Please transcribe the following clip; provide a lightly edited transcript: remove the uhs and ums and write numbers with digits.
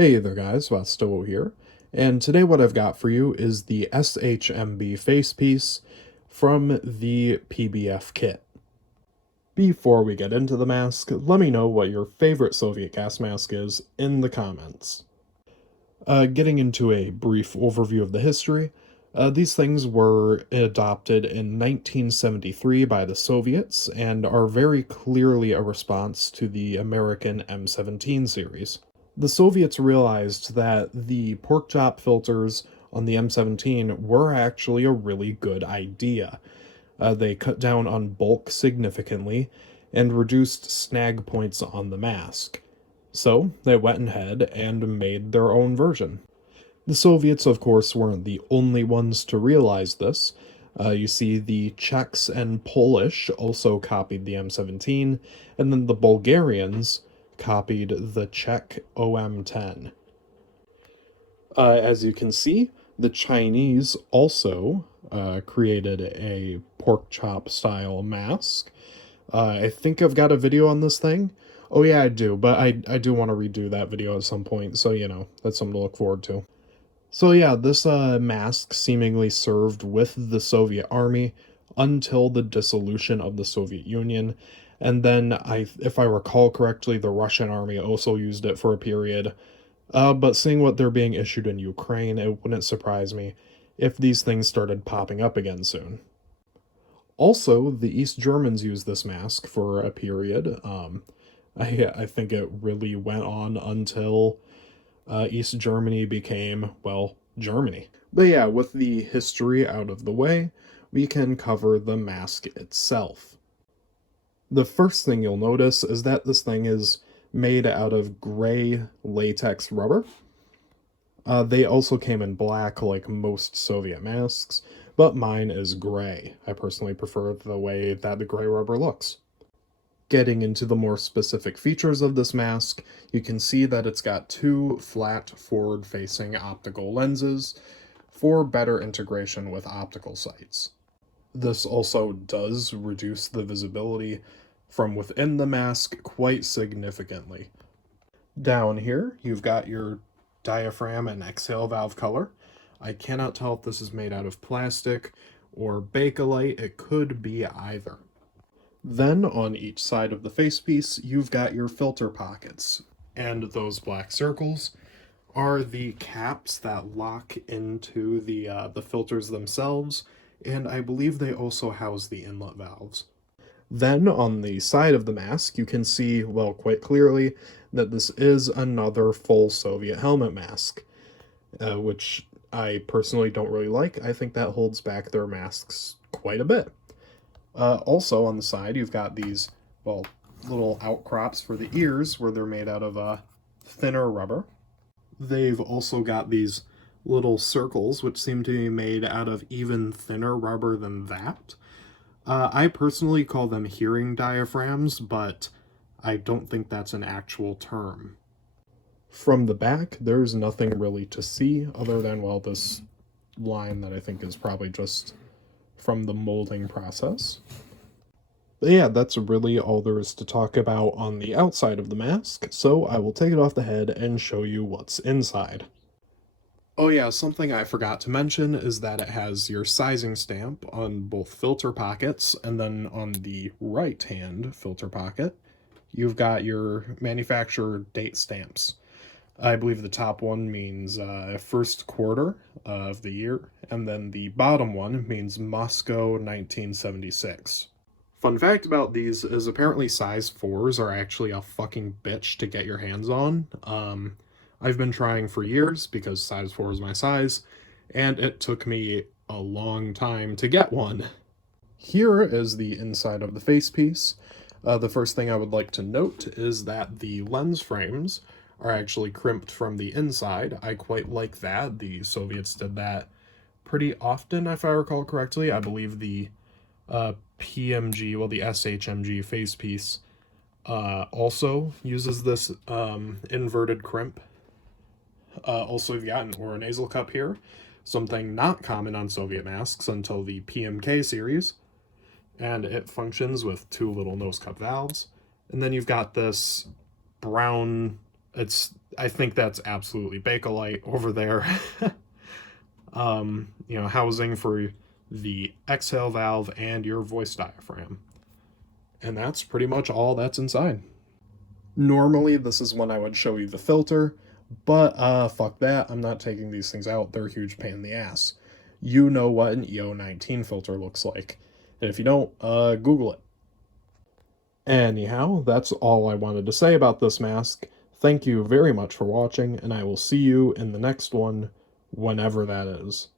Hey there guys, Botstowo here, and today what I've got for you is the ShMB facepiece from the PBF kit. Before we get into the mask, let me know what your favorite Soviet gas mask is in the comments. Getting into a brief overview of the history, these things were adopted in 1973 by the Soviets and are very clearly a response to the American M17 series. The Soviets realized that the pork chop filters on the M17 were actually a really good idea. They cut down on bulk significantly and reduced snag points on the mask. So they went ahead and made their own version. The Soviets, of course, weren't the only ones to realize this. You see, the Czechs and Polish also copied the M17, and then the Bulgarians copied the Czech OM10. As you can see, the Chinese also created a pork chop style mask. I think I've got a video on this thing. Oh yeah, I do, but I do want to redo that video at some point, so that's something to look forward to. So yeah, this mask seemingly served with the Soviet army until the dissolution of the Soviet Union, and then if I recall correctly, the Russian army also used it for a period. But seeing what they're being issued in Ukraine, it wouldn't surprise me if these things started popping up again soon. Also, the East Germans used this mask for a period. I think it really went on until East Germany became, well, Germany. But yeah, with the history out of the way, we can cover the mask itself. The first thing you'll notice is that this thing is made out of gray latex rubber. They also came in black like most Soviet masks, but mine is gray. I personally prefer the way that the gray rubber looks. Getting into the more specific features of this mask, you can see that it's got two flat forward-facing optical lenses for better integration with optical sights. This also does reduce the visibility from within the mask quite significantly. Down here, you've got your diaphragm and exhale valve color. I cannot tell if this is made out of plastic or Bakelite. It could be either. Then on each side of the facepiece, you've got your filter pockets, and those black circles are the caps that lock into the filters themselves, and I believe they also house the inlet valves. Then on the side of the mask, you can see, well, quite clearly that this is another full Soviet helmet mask, which I personally don't really like. I think that holds back their masks quite a bit. Also on the side, you've got these, well, little outcrops for the ears where they're made out of thinner rubber. They've also got these little circles which seem to be made out of even thinner rubber than that. I personally call them hearing diaphragms, but I don't think that's an actual term. From the back, there's nothing really to see other than, well, this line that I think is probably just from the molding process. But yeah, that's really all there is to talk about on the outside of the mask, so I will take it off the head and show you what's inside. Oh yeah, something I forgot to mention is that it has your sizing stamp on both filter pockets, and then on the right-hand filter pocket, you've got your manufacturer date stamps. I believe the top one means first quarter of the year, and then the bottom one means Moscow 1976. Fun fact about these is apparently size 4s are actually a fucking bitch to get your hands on. I've been trying for years because size 4 is my size, and it took me a long time to get one. Here is the inside of the facepiece. The first thing I would like to note is that the lens frames are actually crimped from the inside. I quite like that. The Soviets did that pretty often, if I recall correctly. I believe the PMG, well, the ShMG facepiece also uses this inverted crimp. Also, you've got an oronasal cup here, something not common on Soviet masks until the PMK series, and it functions with two little nose cup valves. And then you've got this brown, it's I think that's absolutely Bakelite over there. Housing for the exhale valve and your voice diaphragm. And that's pretty much all that's inside. Normally, this is when I would show you the filter, but fuck that. I'm not taking these things out. They're a huge pain in the ass. You know what an EO19 filter looks like. And if you don't, Google it. Anyhow, that's all I wanted to say about this mask. Thank you very much for watching, and I will see you in the next one, whenever that is.